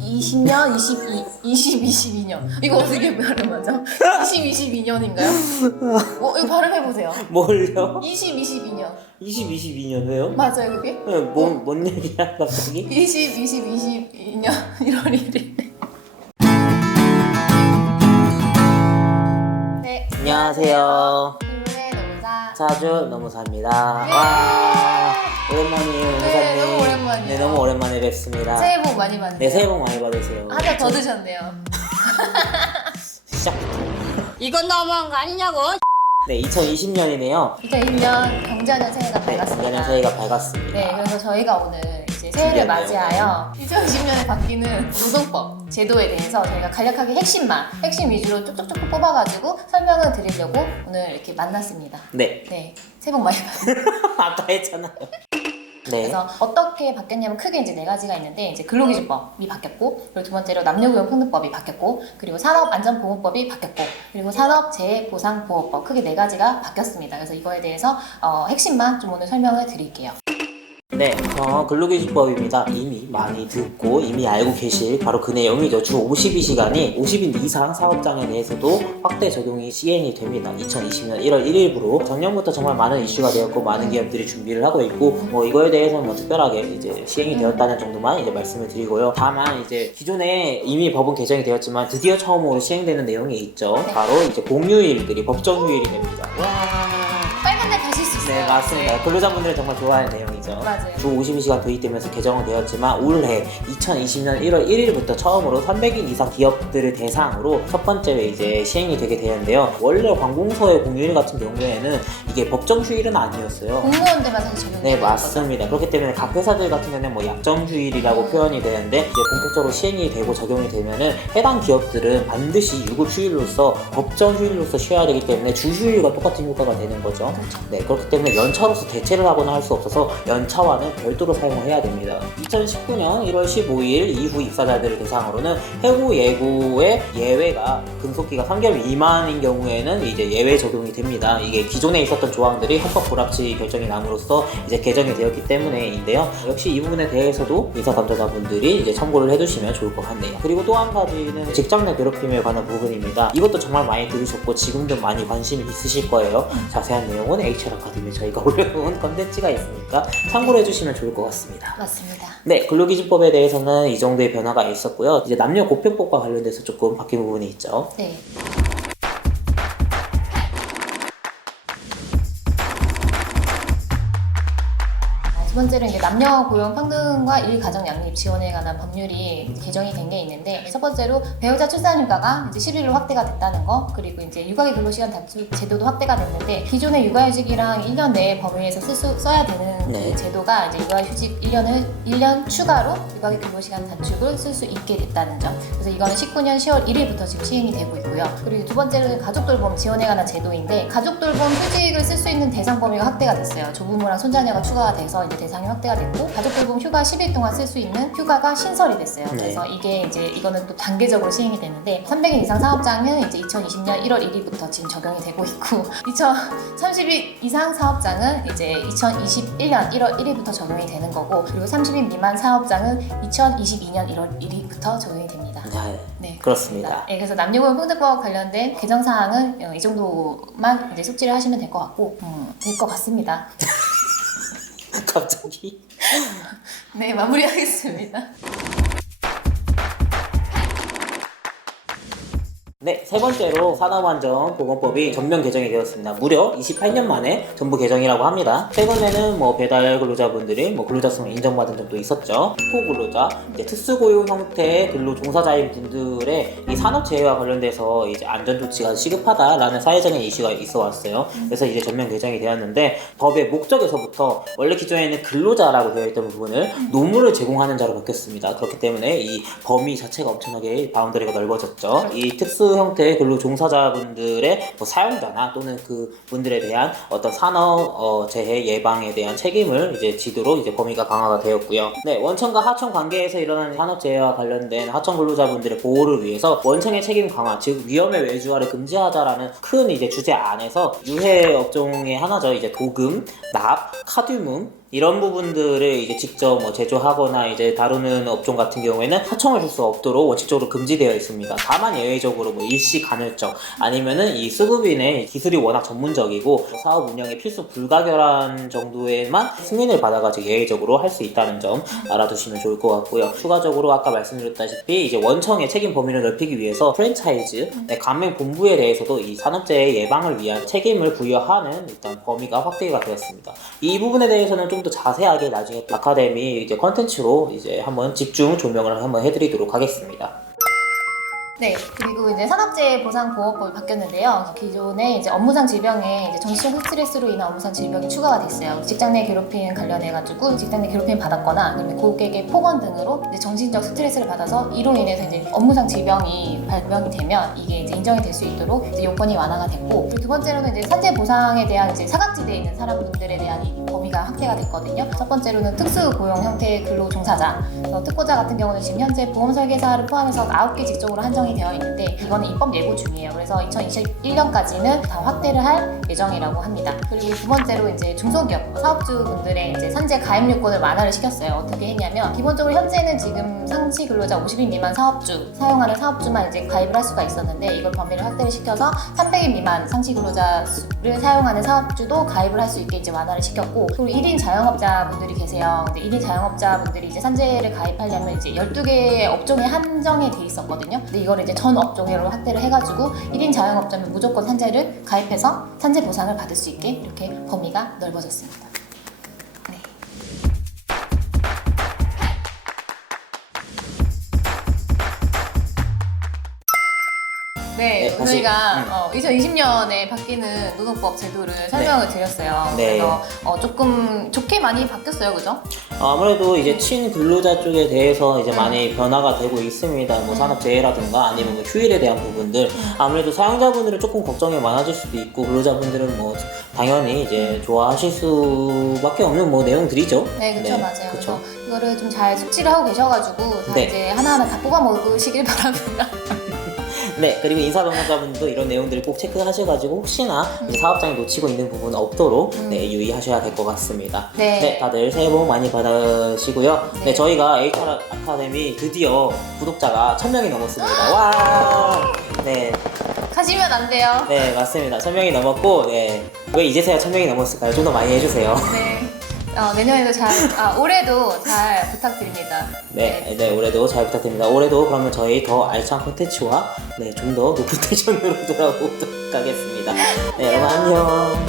20년, 22년. 이거 어떻게 발음하죠? 22년인가요? 이거 발음해보세요. 뭘요? 22년. 22년 왜요? 맞아요, 그게? 네, 뭔 얘기야 갑자기? 22년 1월 1일. 네. 안녕하세요. 인문의 노무사. 자주 노무사입니다. 와, 오랜만이에요, 노무사님. 네, 너무 오랜만이에요. 네, 너무 오랜만에 뵙습니다. 새해 복 많이 받으세요. 네, 새해 복 많이 받으세요. 한 달 더 드셨네요. 시작부터. 이건 너무한 거 아니냐고. 네, 2020년이네요. 2020년 경자년 새해가 네, 밝았습니다. 작년 새해가 밝았습니다. 네, 그래서 저희가 오늘 이제 새해를 준비한 맞이하여 2020년에 바뀌는 노동법 제도에 대해서 저희가 간략하게 핵심 위주로 쭉쭉쭉 뽑아가지고 설명을 드리려고 오늘 이렇게 만났습니다. 네, 네, 새해 복 많이 받으세요. 아까 했잖아요. 네. 그래서 어떻게 바뀌었냐면 크게 이제 네 가지가 있는데 이제 근로기준법이 바뀌었고, 그리고 두 번째로 남녀고용평등법이 바뀌었고, 그리고 산업안전보건법이 바뀌었고, 그리고 산업재해보상보호법, 크게 네 가지가 바뀌었습니다. 그래서 이거에 대해서 핵심만 좀 오늘 설명을 드릴게요. 네, 근로기준법입니다. 이미 많이 듣고 이미 알고 계실 바로 그 내용이죠. 주 52시간이 50인 이상 사업장에 대해서도 확대 적용이 시행이 됩니다. 2020년 1월 1일부로 작년부터 정말 많은 이슈가 되었고 많은 기업들이 준비를 하고 있고 이거에 대해서는 특별하게 이제 시행이 되었다는 정도만 이제 말씀을 드리고요. 다만 이제 기존에 이미 법은 개정이 되었지만 드디어 처음으로 시행되는 내용이 있죠. 바로 이제 공휴일들이 법정 휴일이 됩니다. 와. 빨간 날 가실 수 있어요. 네, 맞습니다. 근로자분들이 정말 좋아하는 내용이죠. 맞아요. 주 52시간 도입되면서 개정은 되었지만 올해 2020년 1월 1일부터 처음으로 300인 이상 기업들을 대상으로 첫 번째 이제 시행이 되게 되는데요. 원래 관공서의 공휴일 같은 경우에는 이게 법정 휴일은 아니었어요. 공무원들만 사실 적용되는 네, 거죠. 맞습니다. 그렇기 때문에 각 회사들 같은 경우는 뭐 약정 휴일이라고 표현이 되는데 이제 본격적으로 시행이 되고 적용이 되면은 해당 기업들은 반드시 유급 휴일로서 법정 휴일로서 쉬어야 되기 때문에 주 휴일과 똑같은 효과가 되는 거죠. 그렇죠. 네, 그렇기 때문에 연차로서 대체를 하거나 할 수 없어서 연차와는 별도로 사용을 해야 됩니다. 2019년 1월 15일 이후 입사자들을 대상으로는 해고 예고의 예외가 근속기가 3개월 미만인 경우에는 이제 예외 적용이 됩니다. 이게 기존에 있었던 조항들이 헌법 불합치 결정이 남으로써 이제 개정이 되었기 때문에인데요. 역시 이 부분에 대해서도 이사 담당자분들이 이제 참고를 해두시면 좋을 것 같네요. 그리고 또 한 가지는 직장 내 괴롭힘에 관한 부분입니다. 이것도 정말 많이 들으셨고 지금도 많이 관심이 있으실 거예요. 자세한 내용은 HR 아카데미에 저희가 올려놓은 컨텐츠가 있으니까 참고를 해주시면 좋을 것 같습니다. 맞습니다. 네, 근로기준법에 대해서는 이 정도의 변화가 있었고요. 이제 남녀고용법과 관련돼서 조금 바뀐 부분이 있죠. 네. 두 번째로 이제 남녀 고용 평등과 일가정 양립 지원에 관한 법률이 개정이 된 게 있는데, 첫 번째로 배우자 출산 휴가가 이제 10일로 확대가 됐다는 거, 그리고 이제 육아기 근로시간 단축 제도도 확대가 됐는데, 기존의 육아휴직이랑 1년 내에 범위에서 써야 되는 네. 그 제도가 이제 육아휴직 1년 추가로 육아기 근로시간 단축을 쓸 수 있게 됐다는 점. 그래서 이거는 19년 10월 1일부터 지금 시행이 되고 있고요. 그리고 두 번째로는 가족돌봄 지원에 관한 제도인데, 가족돌봄 휴직을 쓸 수 있는 대상 범위가 확대가 됐어요. 조부모랑 손자녀가 추가가 돼서 이제 대상이 확대가 됐고, 가족돌봄 휴가 10일 동안 쓸 수 있는 휴가가 신설이 됐어요. 네. 그래서 이거는 또 단계적으로 시행이 되는데, 300인 이상 사업장은 이제 2020년 1월 1일부터 지금 적용이 되고 있고, 2030인 이상 사업장은 이제 2021년 1월 1일부터 적용이 되는 거고, 그리고 30인 미만 사업장은 2022년 1월 1일부터 적용이 됩니다. 네, 그렇습니다. 네, 그래서 남녀고용평등법 관련된 개정 사항은 이 정도만 이제 숙지를 하시면 될 것 같고, 될 것 같습니다. 갑자기? 네, 마무리하겠습니다. 네, 세 번째로 산업안전보건법이 전면 개정이 되었습니다. 무려 28년 만에 전부 개정이라고 합니다. 최근에는 배달 근로자분들이 근로자성을 인정받은 점도 있었죠. 특고근로자, 이제 특수고용 형태의 근로 종사자인 분들의 이 산업재해와 관련돼서 이제 안전조치가 시급하다라는 사회적인 이슈가 있어 왔어요. 그래서 이제 전면 개정이 되었는데, 법의 목적에서부터 원래 기존에는 근로자라고 되어 있던 부분을 노무를 제공하는 자로 바뀌었습니다. 그렇기 때문에 이 범위 자체가 엄청나게 바운더리가 넓어졌죠. 이 특수 형태의 근로 종사자분들의 사용자나 또는 그 분들에 대한 어떤 산업 재해 예방에 대한 책임을 이제 지도록 이제 범위가 강화가 되었고요. 네, 원청과 하청 관계에서 일어나는 산업 재해와 관련된 하청 근로자분들의 보호를 위해서 원청의 책임 강화, 즉 위험의 외주화를 금지하자라는 큰 이제 주제 안에서 유해 업종의 하나죠. 이제 도금, 납, 카듐um 이런 부분들을 이제 직접 뭐 제조하거나 이제 다루는 업종 같은 경우에는 하청을 줄 수 없도록 원칙적으로 금지되어 있습니다. 다만 예외적으로 뭐 일시 간헐적 아니면은 이 수급인의 기술이 워낙 전문적이고 사업 운영에 필수 불가결한 정도에만 승인을 받아가지고 예외적으로 할 수 있다는 점 알아두시면 좋을 것 같고요. 추가적으로 아까 말씀드렸다시피 이제 원청의 책임 범위를 넓히기 위해서 프랜차이즈 가맹 본부에 대해서도 이 산업재해 예방을 위한 책임을 부여하는 일단 범위가 확대가 되었습니다. 이 부분에 대해서는 좀 더 자세하게 나중에 아카데미 이제 컨텐츠로 이제 한번 집중 조명을 한번 해드리도록 하겠습니다. 네, 그리고 이제 산업재해보상보호법이 바뀌었는데요. 기존에 이제 업무상 질병에 이제 정신적 스트레스로 인한 업무상 질병이 추가가 됐어요. 직장 내 괴롭힘 관련해가지고 직장 내 괴롭힘 받았거나 아니면 고객의 폭언 등으로 이제 정신적 스트레스를 받아서 이로 인해서 이제 업무상 질병이 발병이 되면 이게 이제 인정이 될 수 있도록 이제 요건이 완화가 됐고, 그리고 두 번째로는 이제 산재 보상에 대한 이제 사각지대에 있는 사람들에 대한 이 범위가 확대가 됐거든요. 첫 번째로는 특수고용 형태의 근로 종사자, 특고자 같은 경우는 지금 현재 보험 설계사를 포함해서 9개 직종으로 한정이 되어 있는데 이거는 입법 예고 중이에요. 그래서 2021년까지는 다 확대를 할 예정이라고 합니다. 그리고 두 번째로 이제 중소기업 사업주분들의 이제 산재 가입 요건을 완화를 시켰어요. 어떻게 했냐면 기본적으로 현재는 지금 상시 근로자 50인 미만 사업주 사용하는 사업주만 이제 가입을 할 수가 있었는데 이걸 범위를 확대를 시켜서 300인 미만 상시 근로자를 사용하는 사업주도 가입을 할 수 있게 이제 완화를 시켰고, 그리고 1인 자영업자분들이 계세요. 근데 1인 자영업자분들이 이제 산재를 가입하려면 이제 12개의 업종에 한정이 돼 있었거든요. 근데 이걸 이제 전 업종으로 확대를 해가지고 1인 자영업자면 무조건 산재를 가입해서 산재 보상을 받을 수 있게 이렇게 범위가 넓어졌습니다. 네. 네, 네, 다시, 저희가 2020년에 바뀌는 노동법 제도를 설명을 드렸어요. 네. 그래서 조금 좋게 많이 바뀌었어요, 그죠? 아무래도 이제 친근로자 쪽에 대해서 이제 많이 변화가 되고 있습니다. 뭐 산업재해라든가 아니면 뭐 휴일에 대한 부분들, 아무래도 사용자분들은 조금 걱정이 많아질 수도 있고 근로자분들은 뭐 당연히 이제 좋아하실 수밖에 없는 뭐 내용들이죠. 네, 그렇죠, 맞아요. 그쵸. 그래서 이거를 좀 잘 숙지를 하고 계셔가지고 다 네. 이제 하나하나 다 뽑아 먹으시길 바랍니다. 네, 그리고 인사동료자분들도 이런 내용들을 꼭 체크하셔가지고 혹시나 이제 사업장에 놓치고 있는 부분 없도록 네, 유의하셔야 될 것 같습니다. 네. 다들 새해 복 많이 받으시고요. 네. 네, 저희가 HR 아카데미 드디어 구독자가 1000명이 넘었습니다. 와! 네, 가시면 안 돼요. 네, 맞습니다. 1000명이 넘었고, 네, 왜 이제서야 1000명이 넘었을까요? 좀 더 많이 해주세요. 네. 내년에도 올해도 잘 부탁드립니다. 네, 올해도 잘 부탁드립니다. 올해도 그러면 저희 더 알찬 콘텐츠와 좀 더 높은 텐션으로 돌아오도록 하겠습니다. 네, 여러분 안녕.